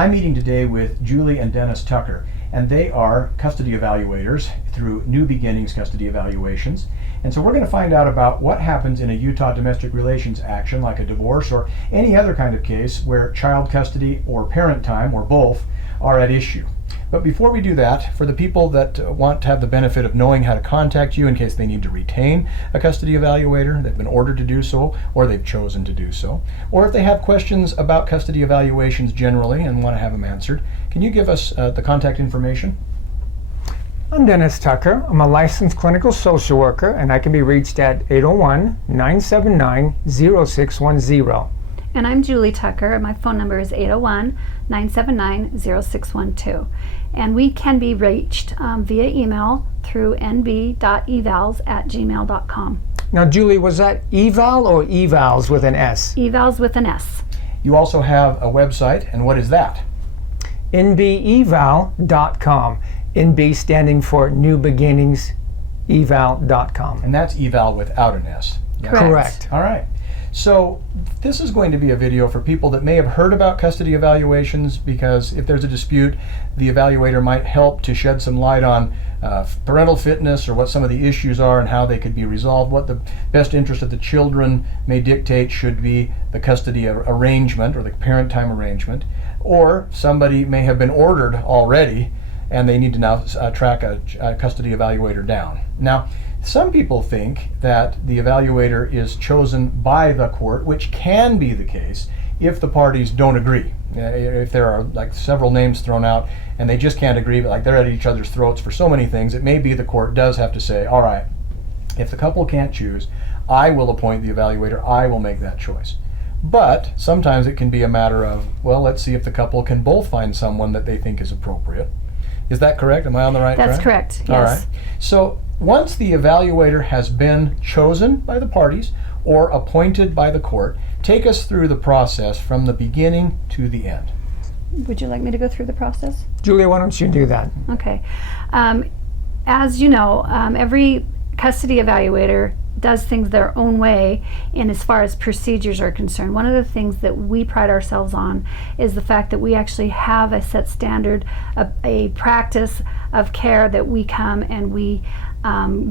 I'm meeting today with Julie and Dennis Tucker, and they are custody evaluators through New Beginnings Custody Evaluations. And so we're going to find out about what happens in a Utah domestic relations action like a divorce or any other kind of case where child custody or parent time or both are at issue. But before we do that, for the people that want to have the benefit of knowing how to contact you in case they need to retain a custody evaluator, they've been ordered to do so, or they've chosen to do so, or if they have questions about custody evaluations generally and want to have them answered, can you give us the contact information? I'm Dennis Tucker. I'm a licensed clinical social worker, and I can be reached at 801-979-0610. And I'm Julie Tucker, and my phone number is 801-979-0612. And we can be reached via email through nb.evals@gmail.com. Now, Julie, was that eval or evals with an S? Evals with an S. You also have a website, and what is that? nbeval.com. NB standing for New Beginnings eval.com. And that's eval without an S. Yeah. Correct. All right. So this is going to be a video for people that may have heard about custody evaluations, because if there's a dispute, the evaluator might help to shed some light on parental fitness or what some of the issues are and how they could be resolved, what the best interest of the children may dictate should be the custody arrangement or the parent time arrangement, or somebody may have been ordered already and they need to now track a custody evaluator down. Now, some people think that the evaluator is chosen by the court, which can be the case if the parties don't agree. If there are like several names thrown out and they just can't agree, but like they're at each other's throats for so many things, it may be the court does have to say, all right, if the couple can't choose, I will appoint the evaluator, I will make that choice. But sometimes it can be a matter of, well, let's see if the couple can both find someone that they think is appropriate. Is that correct? Am I on the right track? That's correct, yes. All right. So once the evaluator has been chosen by the parties or appointed by the court, take us through the process from the beginning to the end. Would you like me to go through the process? Julia, why don't you do that? Okay. As you know, every custody evaluator does things their own way in as far as procedures are concerned. One of the things that we pride ourselves on is the fact that we actually have a set standard, a practice of care that we come and we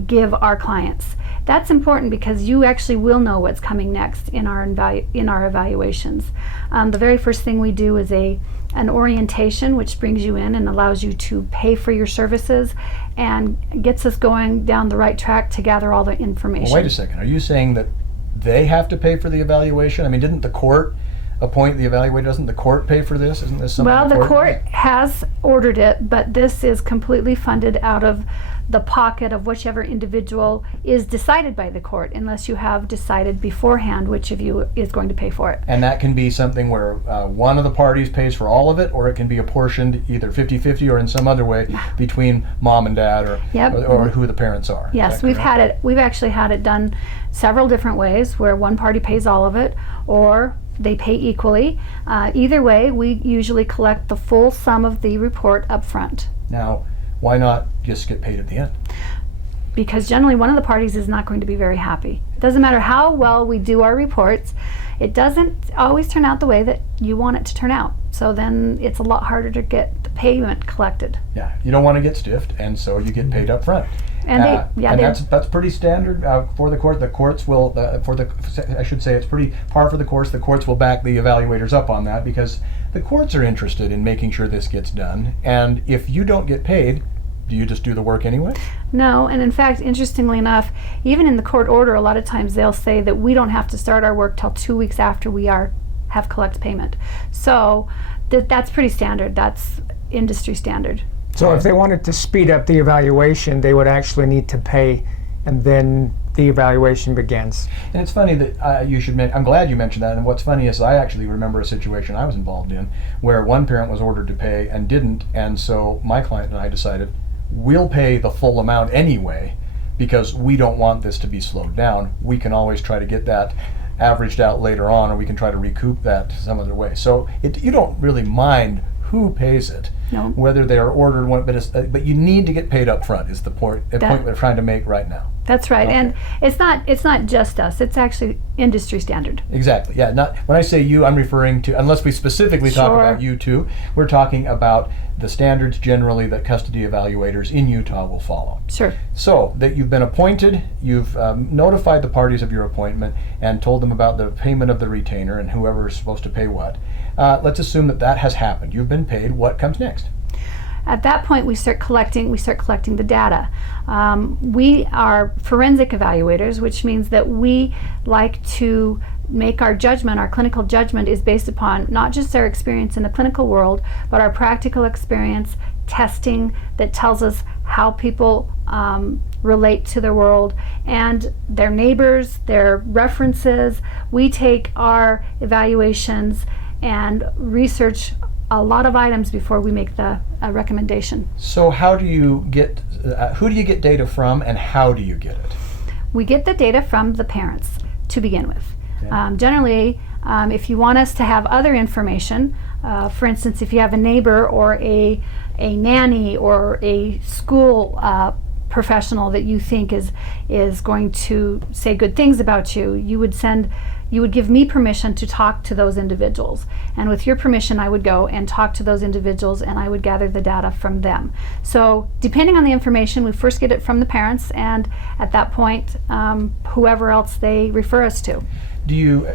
give our clients. That's important because you actually will know what's coming next in our evaluations. The very first thing we do is an orientation, which brings you in and allows you to pay for your services and gets us going down the right track to gather all the information. Well, wait a second. Are you saying that they have to pay for the evaluation? I mean, didn't the court appoint the evaluator? Doesn't the court pay for this? Isn't this something Well, the court has ordered it, but this is completely funded out of the pocket of whichever individual is decided by the court, unless you have decided beforehand which of you is going to pay for it. And that can be something where one of the parties pays for all of it, or it can be apportioned either 50-50 or in some other way between mom and dad or who the parents are. Yes, we've actually had it done several different ways where one party pays all of it or they pay equally. Either way, we usually collect the full sum of the report up front. Now, why not just get paid at the end? Because generally one of the parties is not going to be very happy. It doesn't matter how well we do our reports, it doesn't always turn out the way that you want it to turn out. So then it's a lot harder to get the payment collected. Yeah, you don't want to get stiffed, and so you get paid up front. And that's pretty standard for the court. The courts will, I should say, it's pretty par for the course. The courts will back the evaluators up on that because the courts are interested in making sure this gets done. And if you don't get paid, do you just do the work anyway? No, and in fact, interestingly enough, even in the court order, a lot of times they'll say that we don't have to start our work till 2 weeks after we have collect payment. So that's pretty standard. That's industry standard. So if they wanted to speed up the evaluation, they would actually need to pay, and then the evaluation begins. And it's funny that I'm glad you mentioned that. And what's funny is I actually remember a situation I was involved in where one parent was ordered to pay and didn't, and so my client and I decided we'll pay the full amount anyway because we don't want this to be slowed down. We can always try to get that averaged out later on, or we can try to recoup that some other way. So you don't really mind who pays it, whether they are ordered one, but you need to get paid up front is the point we're trying to make right now. That's right. Okay. And it's not just us. It's actually industry standard. Exactly. Yeah. Not when I say you, I'm referring to, unless we specifically talk Sure. about you two, we're talking about the standards generally that custody evaluators in Utah will follow. Sure. So that you've been appointed, you've notified the parties of your appointment and told them about the payment of the retainer and whoever is supposed to pay what. Let's assume that that has happened. You've been paid. What comes next? At that point, we start collecting the data. We are forensic evaluators, which means that we like to make our judgment, our clinical judgment is based upon not just our experience in the clinical world, but our practical experience, testing that tells us how people relate to the world and their neighbors, their references. We take our evaluations and research a lot of items before we make the recommendation. So how do you get, who do you get data from and how do you get it? We get the data from the parents to begin with. Okay. Generally, if you want us to have other information, for instance, if you have a neighbor or a nanny or a school professional that you think is going to say good things about you, you would give me permission to talk to those individuals. And with your permission, I would go and talk to those individuals and I would gather the data from them. So depending on the information, we first get it from the parents, and at that point, whoever else they refer us to. Do you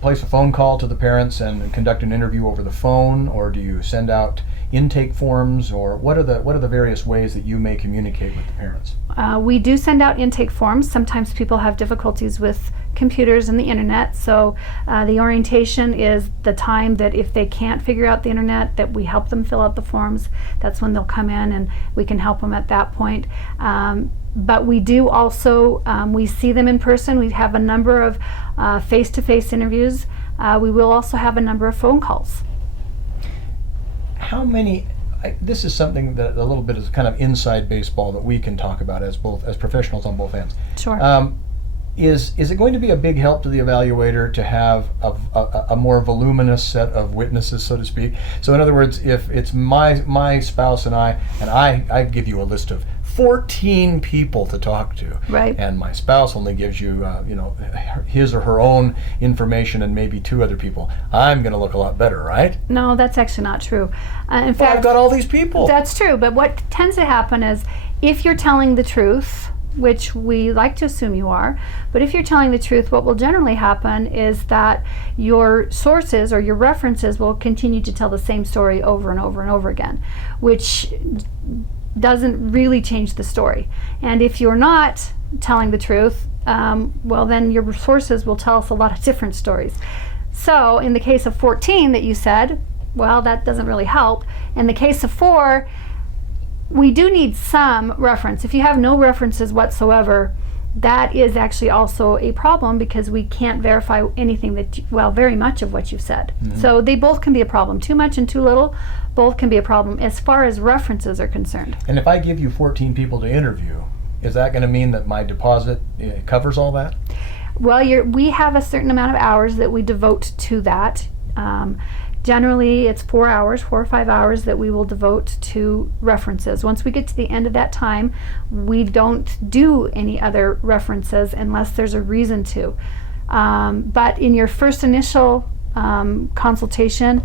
place a phone call to the parents and conduct an interview over the phone, or do you send out intake forms, or what are the various ways that you may communicate with the parents? We do send out intake forms. Sometimes people have difficulties with computers and the internet, so the orientation is the time that if they can't figure out the internet, that we help them fill out the forms. That's when they'll come in and we can help them at that point. But we do also, we see them in person. We have a number of face-to-face interviews. We will also have a number of phone calls. How many, this is something that a little bit is kind of inside baseball that we can talk about as professionals on both ends. Sure. Is it going to be a big help to the evaluator to have a more voluminous set of witnesses, so to speak? So in other words, if it's my spouse and I give you a list of 14 people to talk to, Right. and my spouse only gives you his or her own information and maybe 2 other people, I'm going to look a lot better, right? No, that's actually not true. In Well, fact, I've got all these people. that's true, but what tends to happen is if you're telling the truth, which we like to assume you are, but if you're telling the truth, what will generally happen is that your sources or your references will continue to tell the same story over and over and over again, which doesn't really change the story. And if you're not telling the truth, well, then your sources will tell us a lot of different stories. So in the case of 14 that you said, well, that doesn't really help. In the case of 4, we do need some reference. If you have no references whatsoever, that is actually also a problem because we can't verify anything very much of what you've said. Mm-hmm. So they both can be a problem. Too much and too little, both can be a problem as far as references are concerned. And if I give you 14 people to interview, is that going to mean that my deposit covers all that? Well, we have a certain amount of hours that we devote to that. Generally, it's 4 or 5 hours that we will devote to references. Once we get to the end of that time, we don't do any other references unless there's a reason to. But in your first initial consultation,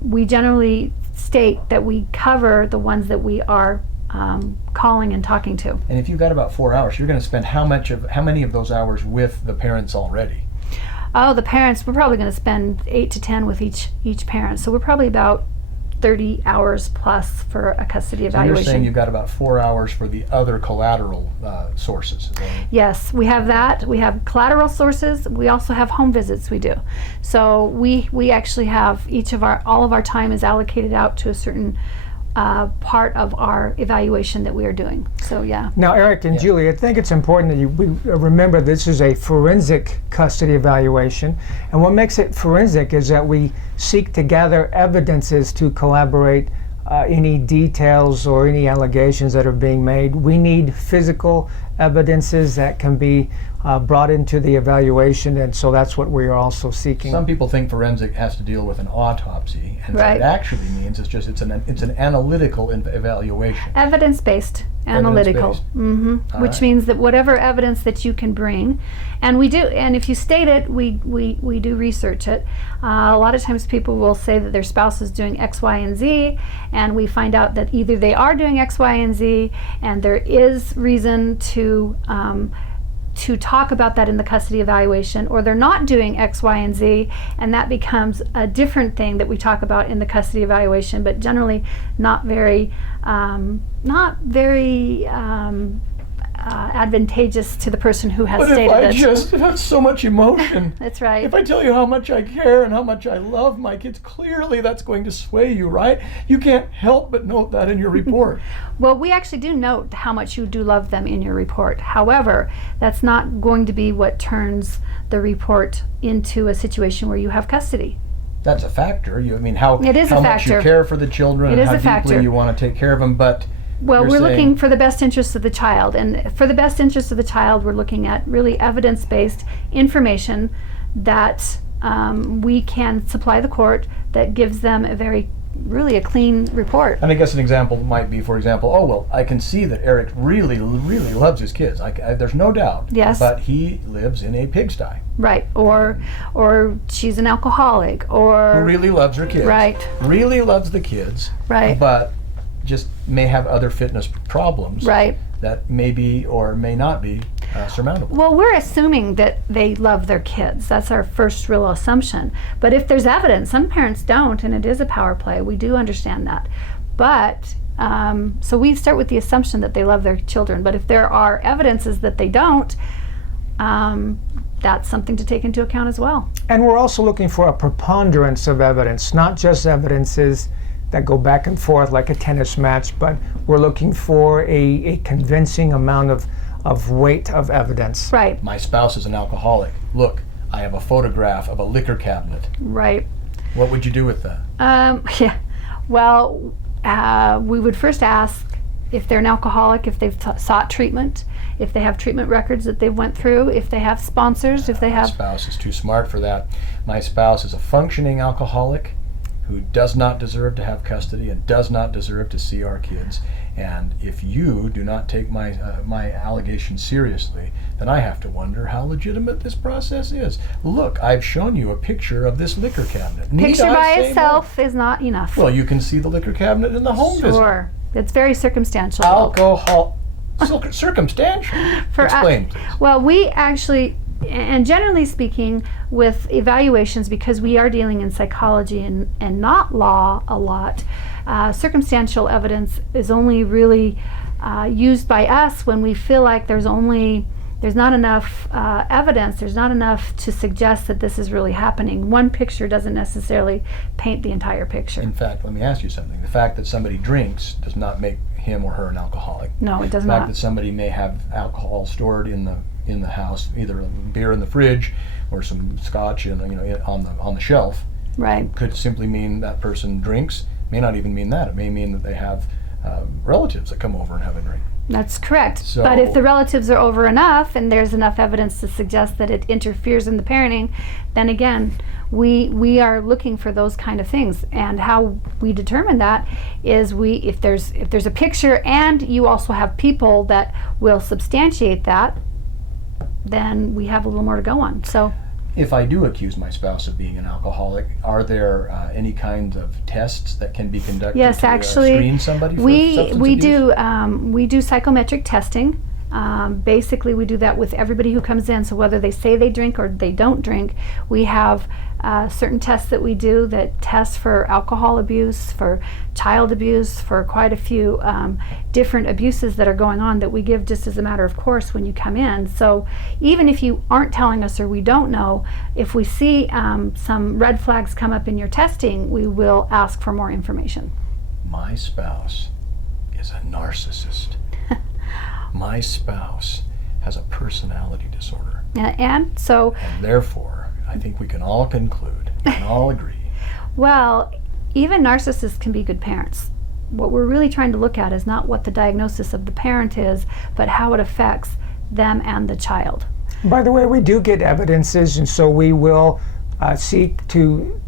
we generally state that we cover the ones that we are calling and talking to. And if you've got about 4 hours, you're going to spend how many of those hours with the parents already? Oh, the parents, we're probably going to spend 8 to 10 with each parent. So we're probably about 30 hours plus for a custody So evaluation. you're saying you've got about 4 hours for the other collateral sources. Is that right? Yes, we have that. We have collateral sources. We also have home visits we do. So we actually have all of our time is allocated out to a certain part of our evaluation that we are doing. So yeah. Now, Eric and Yeah. Julie, I think it's important that we remember this is a forensic custody evaluation. And what makes it forensic is that we seek to gather evidences to collaborate any details or any allegations that are being made. We need physical evidences that can be brought into the evaluation, and so that's what we are also seeking. Some people think forensic has to deal with an autopsy, and what Right. it actually means is just it's an analytical evaluation. Evidence-based, analytical. Evidence-based. All Which right. means that whatever evidence that you can bring, and we do, and if you state it, we do research it. A lot of times people will say that their spouse is doing X, Y, and Z, and we find out that either they are doing X, Y, and Z, and there is reason to talk about that in the custody evaluation, or they're not doing X, Y, and Z, and that becomes a different thing that we talk about in the custody evaluation, but generally not very advantageous to the person who has But if stated I it. just have so much emotion, That's right. if I tell you how much I care and how much I love my kids, clearly that's going to sway you, right? You can't help but note that in your report. Well, we actually do note how much you do love them in your report. However, that's not going to be what turns the report into a situation where you have custody. That's a factor. I mean, how It is a much you factor. care for the children It and is how a deeply factor. you want to take care of them, but Well, you're we're saying- looking for the best interest of the child, and for the best interest of the child, we're looking at really evidence-based information that we can supply the court that gives them really a clean report. And I guess an example might be, for example, oh, well, I can see that Eric really, really loves his kids. There's no doubt. Yes. But he lives in a pigsty. Right, or she's an alcoholic, or Who really loves her kids. Right. Really loves the kids. Right. But just may have other fitness problems. Right. That may be or may not be surmountable. Well, we're assuming that they love their kids. That's our first real assumption. But if there's evidence, some parents don't, and it is a power play. We do understand that. But, so we start with the assumption that they love their children. But if there are evidences that they don't, that's something to take into account as well. And we're also looking for a preponderance of evidence, not just evidences that go back and forth like a tennis match, but we're looking for a convincing amount of weight of evidence. Right, My spouse is an alcoholic. Look, I have a photograph of a liquor cabinet. right. What would you do with that? Yeah. Well, we would first ask if they're an alcoholic, if they've sought treatment, if they have treatment records that they've went through, if they have sponsors, if they My have. spouse is too smart for that. My spouse is a functioning alcoholic who does not deserve to have custody and does not deserve to see our kids. And if you do not take my allegation seriously, then I have to wonder how legitimate this process is. Look, I've shown you a picture of this liquor cabinet. Need Picture I by say itself is not enough. more? Well, you can see the liquor cabinet in the home visit. Sure. It's very circumstantial. Alcohol. Circumstantial. For Explain, please. Well, we actually, and generally speaking, with evaluations, because we are dealing in psychology and not law a lot, circumstantial evidence is only really used by us when we feel like there's not enough evidence, there's not enough to suggest that this is really happening. One picture doesn't necessarily paint the entire picture. In fact, let me ask you something. The fact that somebody drinks does not make him or her an alcoholic. No, it does The fact not. that somebody may have alcohol stored in the house, either beer in the fridge or some scotch on the shelf, Right. could simply mean that person drinks. May not even mean that. It may mean that they have relatives that come over and have a drink. That's correct. So- But if the relatives are over enough and there's enough evidence to suggest that it interferes in the parenting, then again, we are looking for those kind of things. And how we determine that is if there's a picture and you also have people that will substantiate that, then we have a little more to go on. So If I do accuse my spouse of being an alcoholic, are there any kinds of tests that can be conducted yes, to actually, screen somebody for we substance we abuse? we do psychometric testing. Basically, we do that with everybody who comes in. So whether they say they drink or they don't drink, we have certain tests that we do that test for alcohol abuse, for child abuse, for quite a few different abuses that are going on that we give just as a matter of course when you come in. So even if you aren't telling us or we don't know, if we see some red flags come up in your testing, we will ask for more information. My spouse is a narcissist. My spouse has a personality disorder. And so, And therefore, I think we can all conclude, we can all agree. well, even narcissists can be good parents. What we're really trying to look at is not what the diagnosis of the parent is, but how it affects them and the child. By the way, we do get evidences, and so we will seek to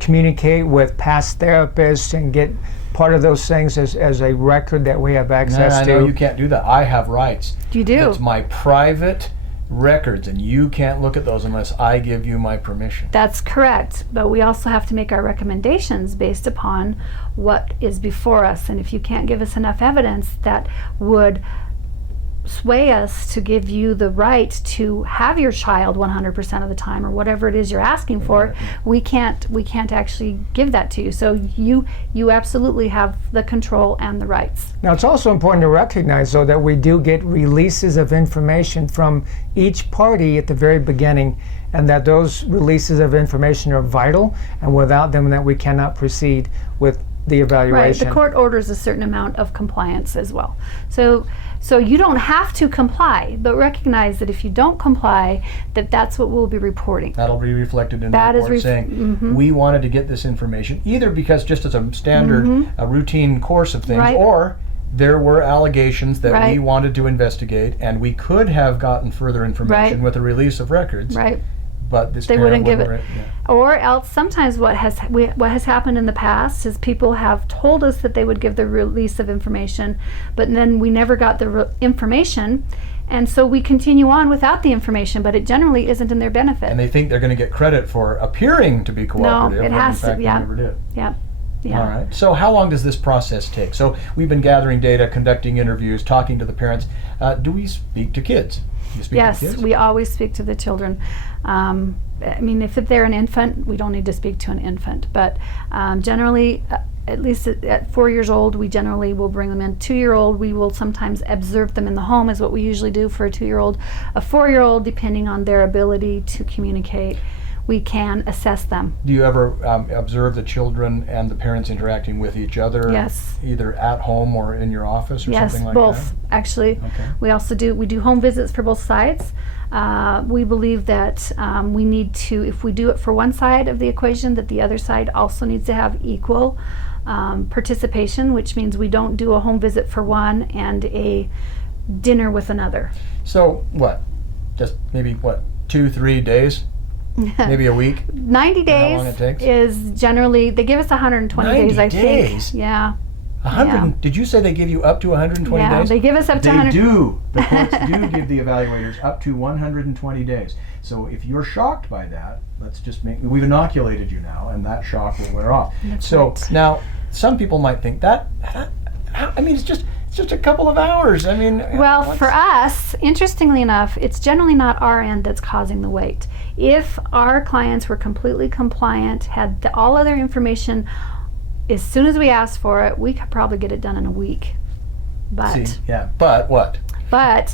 communicate with past therapists and get part of those things as a record that we have access to. No, you can't do that. I have rights. You do. It's my private records, and you can't look at those unless I give you my permission. That's correct, but we also have to make our recommendations based upon what is before us, and if you can't give us enough evidence that would sway us to give you the right to have your child 100% of the time, or whatever it is you're asking for, we can't actually give that to you. So you absolutely have the control and the rights. Now, it's also important to recognize, though, that we do get releases of information from each party at the very beginning, and that those releases of information are vital, and without them that we cannot proceed with the evaluation. Right, the court orders a certain amount of compliance as well. So you don't have to comply, but recognize that if you don't comply, that's what we'll be reporting. That'll be reflected in That the is report saying, we wanted to get this information, either because just as a standard, a routine course of things, Right. or there were allegations that we Right. wanted to investigate, and we could have gotten further information Right. with a release of records, Right. but this They parent wouldn't give it. wouldn't Or else sometimes what has happened in the past is people have told us that they would give the release of information, but then we never got the information, and so we continue on without the information, but it generally isn't in their benefit. and they think they're going to get credit for appearing to be cooperative, it when has in to- fact yeah. they never did. Yeah. Yeah. All right. So how long does this process take? So we've been gathering data, conducting interviews, talking to the parents. Do we speak to kids? You speak to Yes, kids? we always speak to the children. I mean, if they're an infant, we don't need to speak to an infant. But generally, at least at 4 years old, we generally will bring them in. 2-year-old, we will sometimes observe them in the home, is what we usually do for a 2-year-old. A 4-year-old, depending on their ability to communicate, we can assess them. Do you ever observe the children and the parents interacting with each other? Yes. Either at home or in your office or Yes, something like both, actually. Okay. We also do home visits for both sides. We believe that we need to, if we do it for one side of the equation, that the other side also needs to have equal participation, which means we don't do a home visit for one and a dinner with another. that? So what? Just maybe 2-3 days? Maybe a week? 90 How long days it takes? is generally, they give us 120 days, 90 I think. days? Yeah. 100? Yeah. Did you say they give you up to 120 Yeah, days? they give us up to They 100. do. The courts do give the evaluators up to 120 days. So if you're shocked by that, we've inoculated you now, and that shock will wear off. That's so right. now, some people might think that I mean, it's just a couple of hours. I mean, Well, what's- for us, interestingly enough, it's generally not our end that's causing the wait. If our clients were completely compliant, had all other information, as soon as we asked for it, we could probably get it done in a week. But See, yeah, but what?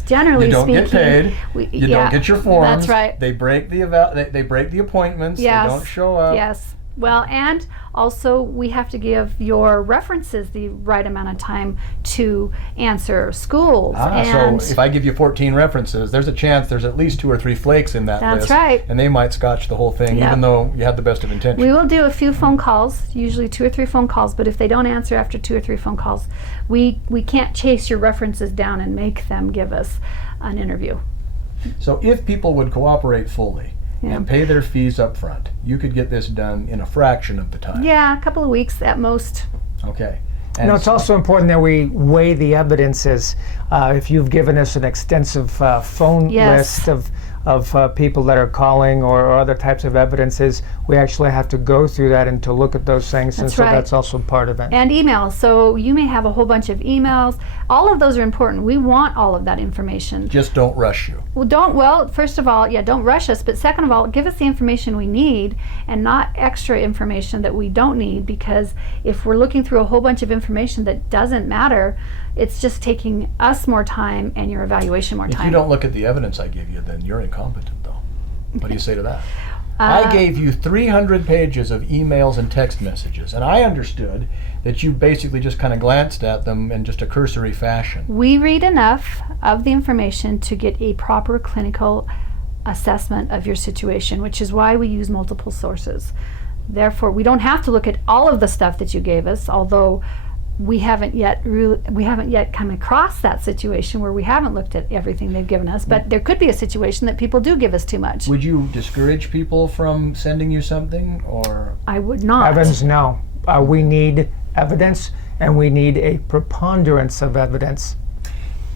generally You don't speaking, get paid. You don't get your forms. That's right. They break the they break the appointments. Yes. They don't show up. Yes. Well, and also we have to give your references the right amount of time to answer schools. And So if I give you 14 references, there's a chance there's at least 2 or 3 flakes in that That's list. right. And they might scotch the whole thing, Yep. even though you had the best of intentions. we will do a few phone calls, usually 2 or 3 phone calls, but if they don't answer after 2 or 3 phone calls, we can't chase your references down and make them give us an interview. So if people would cooperate fully Yeah. and pay their fees up front, you could get this done in a fraction of the time. Yeah, a couple of weeks at most. Okay. And No, it's also important that we weigh the evidences. If you've given us an extensive phone Yes. list of people that are calling or other types of evidences, we actually have to go through that and to look at those things. And That's so right. that's also part of it. And emails. So you may have a whole bunch of emails. All of those are important. We want all of that information. just don't rush you. First of all, don't rush us, but second of all, give us the information we need and not extra information that we don't need, because if we're looking through a whole bunch of information that doesn't matter, it's just taking us more time and your evaluation more If time. you don't look at the evidence I give you, then you're incompetent, though. What do you say to that? I gave you 300 pages of emails and text messages, and I understood that you basically just kind of glanced at them in just a cursory fashion. We read enough of the information to get a proper clinical assessment of your situation, which is why we use multiple sources. Therefore, we don't have to look at all of the stuff that you gave us, although we haven't yet come across that situation where we haven't looked at everything they've given us, but there could be a situation that people do give us too much. Would you discourage people from sending you something, or? I would not. Evans, no. We need evidence, and we need a preponderance of evidence.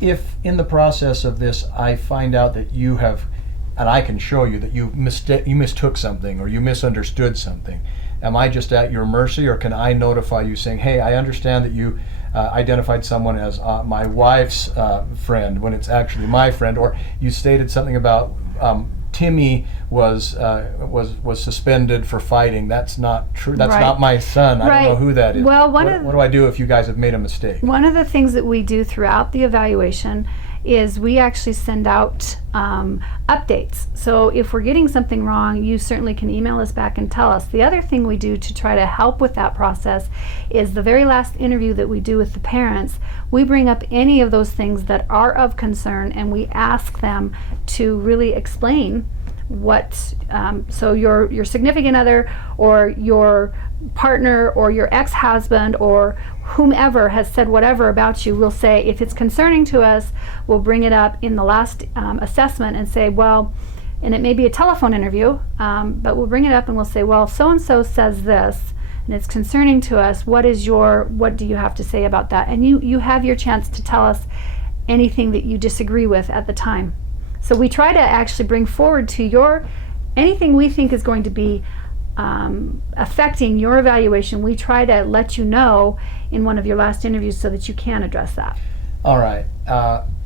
If in the process of this I find out that you have, and I can show you that you mistook something or you misunderstood something, am I just at your mercy, or can I notify you saying, hey, I understand that you identified someone as my wife's friend when it's actually my friend, or you stated something about Timmy was suspended for fighting. That's not true. That's Right. not my son. I Right. don't know who that is. Well, what do I do if you guys have made a mistake? One of the things that we do throughout the evaluation is we actually send out updates. So if we're getting something wrong, you certainly can email us back and tell us. The other thing we do to try to help with that process is the very last interview that we do with the parents, we bring up any of those things that are of concern, and we ask them to really explain what so your significant other or your partner or your ex-husband or whomever has said whatever about you. We'll say, if it's concerning to us, we'll bring it up in the last assessment and say, well, and it may be a telephone interview, but we'll bring it up and we'll say, well, so and so says this and it's concerning to us. What do you have to say about that? And you have your chance to tell us anything that you disagree with at the time. So we try to actually bring forward to anything we think is going to be affecting your evaluation. We try to let you know in one of your last interviews so that you can address that. All right.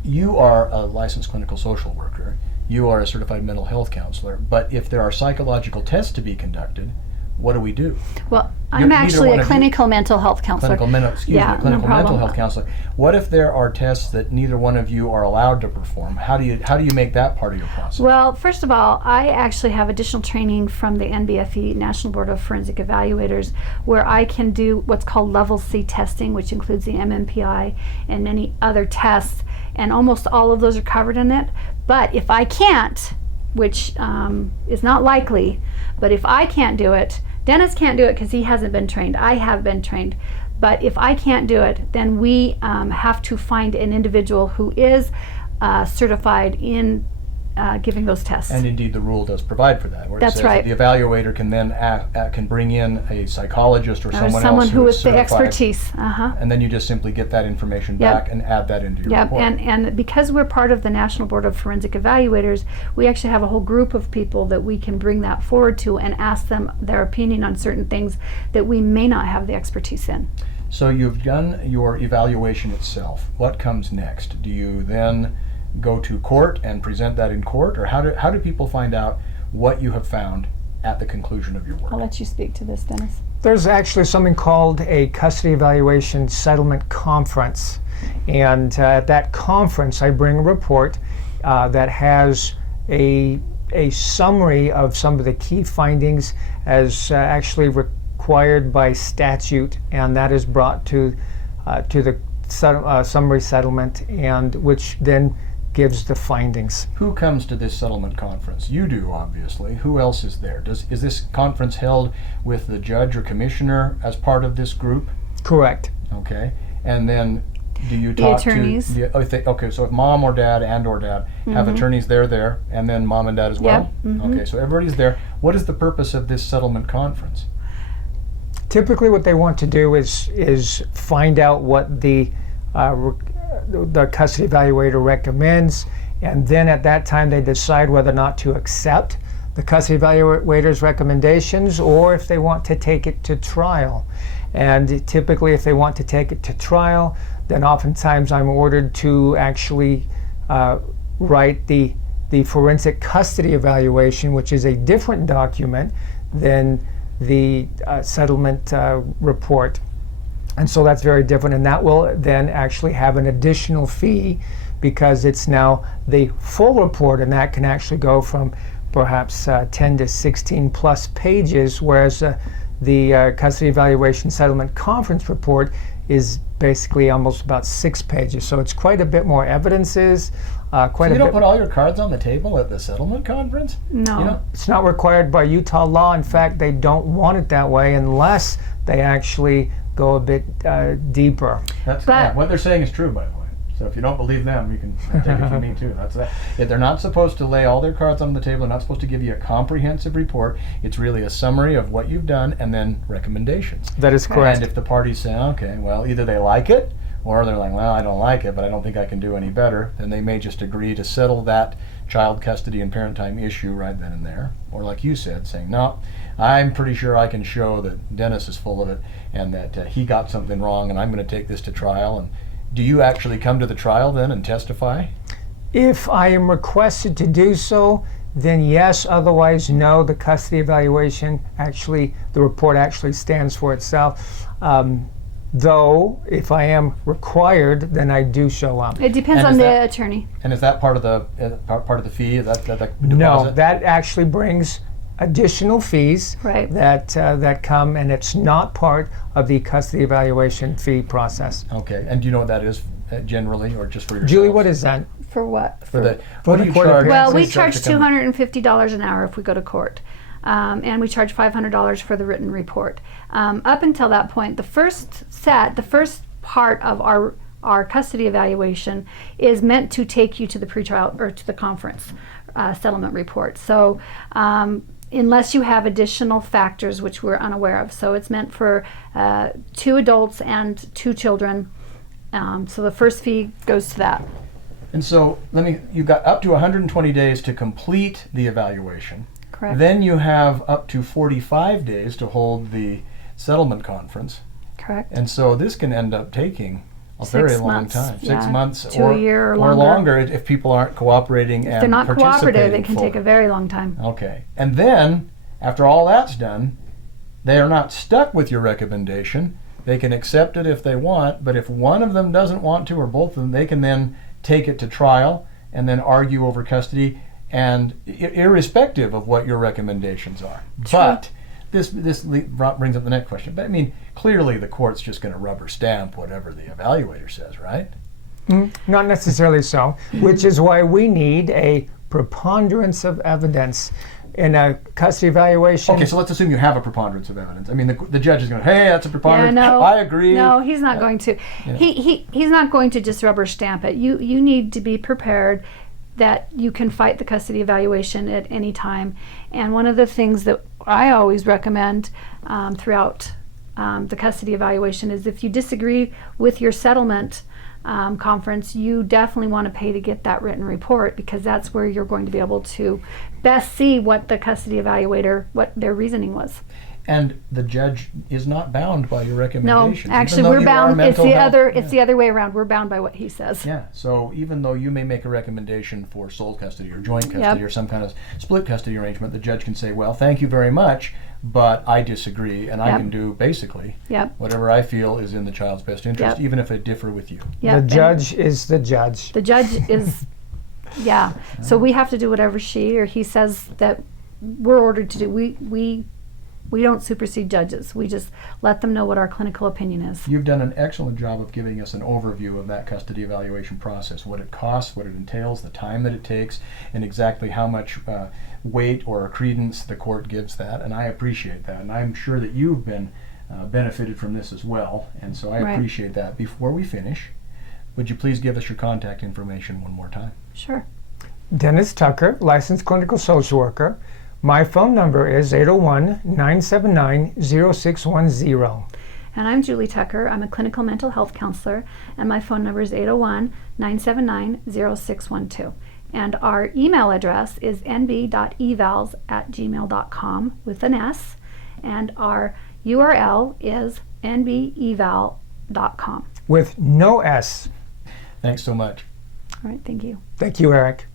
You are a licensed clinical social worker. You are a certified mental health counselor. But if there are psychological tests to be conducted, what do we do? Well, I'm actually a clinical mental health counselor. Clinical mental health counselor. What if there are tests that neither one of you are allowed to perform? How do you make that part of your process? Well, first of all, I actually have additional training from the NBFE, National Board of Forensic Evaluators, where I can do what's called level C testing, which includes the MMPI and many other tests, and almost all of those are covered in it. But if I can't, which is not likely, but if I can't do it, Dennis can't do it because he hasn't been trained. I have been trained. But if I can't do it, then we have to find an individual who is certified in giving those tests. And indeed, the rule does provide for that. Where That's it says right. That the evaluator can then can bring in a psychologist or someone else who is the certified, expertise. and then you just simply get that information back and add that into your report. And because we're part of the National Board of Forensic Evaluators, we actually have a whole group of people that we can bring that forward to and ask them their opinion on certain things that we may not have the expertise in. So you've done your evaluation itself. What comes next? Do you then go to court and present that in court, or how do people find out what you have found at the conclusion of your work? I'll let you speak to this, Dennis. There's actually something called a custody evaluation settlement conference. And at that conference, I bring a report that has a summary of some of the key findings as actually required by statute, and that is brought to the summary settlement, and which then gives the findings. Who comes to this settlement conference? You do, obviously. Who else is there? Is this conference held with the judge or commissioner as part of this group? Correct. Okay. And then do you The talk attorneys. to okay, so if mom or dad have attorneys, they're there, and then mom and dad as well? Yep. Okay, so everybody's there. What is the purpose of this settlement conference? Typically what they want to do is find out what the custody evaluator recommends, and then at that time they decide whether or not to accept the custody evaluator's recommendations or if they want to take it to trial. And typically if they want to take it to trial, then oftentimes I'm ordered to actually write the forensic custody evaluation, which is a different document than the settlement report. And so that's very different, and that will then actually have an additional fee because it's now the full report, and that can actually go from perhaps 10 to 16 plus pages, whereas the custody evaluation settlement conference report is basically almost about 6 pages. So it's quite a bit more evidences, quite So a you don't bit. put all your cards on the table at the settlement conference? No. You know? It's not required by Utah law. In fact, they don't want it that way unless they actually go a bit deeper. That's, But- yeah, what they're saying is true, by the way. So if you don't believe them, you can take it from me too. That's that. Yeah, they're not supposed to lay all their cards on the table. They're not supposed to give you a comprehensive report. It's really a summary of what you've done and then recommendations. That is correct. And if the parties say, okay, well, either they like it or they're like, well, I don't like it, but I don't think I can do any better, then they may just agree to settle that child custody and parent time issue right then and there. Or like you said, saying, no, I'm pretty sure I can show that Dennis is full of it and that he got something wrong and I'm going to take this to trial. And do you actually come to the trial then and testify? If I am requested to do so, then yes. Otherwise, no. The custody evaluation actually, the report actually stands for itself. Though, if I am required, then I do show up. It depends And on is the that- attorney. And is that part of the part of the fee? Is that the deposit? No, that actually brings additional fees Right. that come, and it's not part of the custody evaluation fee process. Okay. And do you know what that is generally, or just for yourself? Julie, what is that? For what? For the For what the do you court charge? Well, we Appearances charge to come- $250 an hour if we go to court. And we charge $500 for the written report. Up until that point, the first part of our custody evaluation is meant to take you to the pretrial or to the conference settlement report. So unless you have additional factors which we're unaware of. So it's meant for 2 adults and 2 children. So the first fee goes to that. And so you've got up to 120 days to complete the evaluation. Correct. Then you have up to 45 days to hold the settlement conference. Correct. And so this can end up taking a 6 very long months, time. 6 yeah, months to a year or longer. longer if people aren't cooperating If and they're not cooperative, participating it can take a fully. very long time. Okay. And then, after all that's done, they are not stuck with your recommendation. They can accept it if they want, but if one of them doesn't want to, or both of them, they can then take it to trial and then argue over custody, and irrespective of what your recommendations are. True. But this brings up the next question. But I mean, clearly the court's just going to rubber stamp whatever the evaluator says, right? Not necessarily so, which is why we need a preponderance of evidence in a custody evaluation. Okay, so let's assume you have a preponderance of evidence. I mean, the judge is going, hey, that's a Yeah, preponderance. no, I agree. No, he's not going to. Yeah. He's not going to just rubber stamp it. You need to be prepared that you can fight the custody evaluation at any time. And one of the things that I always recommend throughout the custody evaluation is if you disagree with your settlement conference, you definitely want to pay to get that written report, because that's where you're going to be able to best see what the custody evaluator, what their reasoning was. And the judge is not bound by your No, recommendations. actually, even though we're you are bound. It's mental the health- other. yeah. It's the other way around. We're bound by what he says. Yeah, so even though you may make a recommendation for sole custody or joint custody Yep. or some kind of split custody arrangement, the judge can say, well, thank you very much, but I disagree, and I Yep. can do basically Yep. whatever I feel is in the child's best interest, Yep. even if I differ with you. Yep. The and judge is the judge. The judge is. Yeah. So we have to do whatever she or he says that we're ordered to do. We don't supersede judges. We just let them know what our clinical opinion is. You've done an excellent job of giving us an overview of that custody evaluation process, what it costs, what it entails, the time that it takes, and exactly how much weight or credence the court gives that. And I appreciate that. And I'm sure that you've been benefited from this as well. And so I Right. appreciate that. Before we finish, would you please give us your contact information one more time? Sure. Dennis Tucker, licensed clinical social worker. My phone number is 801-979-0610. And I'm Julie Tucker. I'm a clinical mental health counselor, and my phone number is 801-979-0612. And our email address is nb.evals@gmail.com with an S, and our URL is nbeval.com. With no S. Thanks so much. All right, thank you. Thank you, Eric.